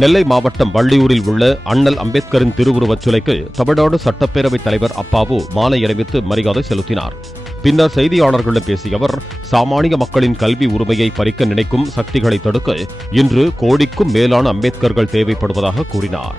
நெல்லை மாவட்டம் வள்ளியூரில் உள்ள அண்ணல் அம்பேத்கரின் திருவுருவச் சிலைக்கு தமிழ்நாடு சட்டப்பேரவைத் தலைவர் அப்பாவு மாலை அணிவித்து மரியாதை செலுத்தினார். பின்னர் செய்தியாளர்களிடம் பேசிய அவர், சாமானிய மக்களின் கல்வி உரிமையை பறிக்க நினைக்கும் சக்திகளை தடுக்க இன்று கோடிக்கும் மேலான அம்பேத்கர்கள் தேவைப்படுவதாக கூறினார்.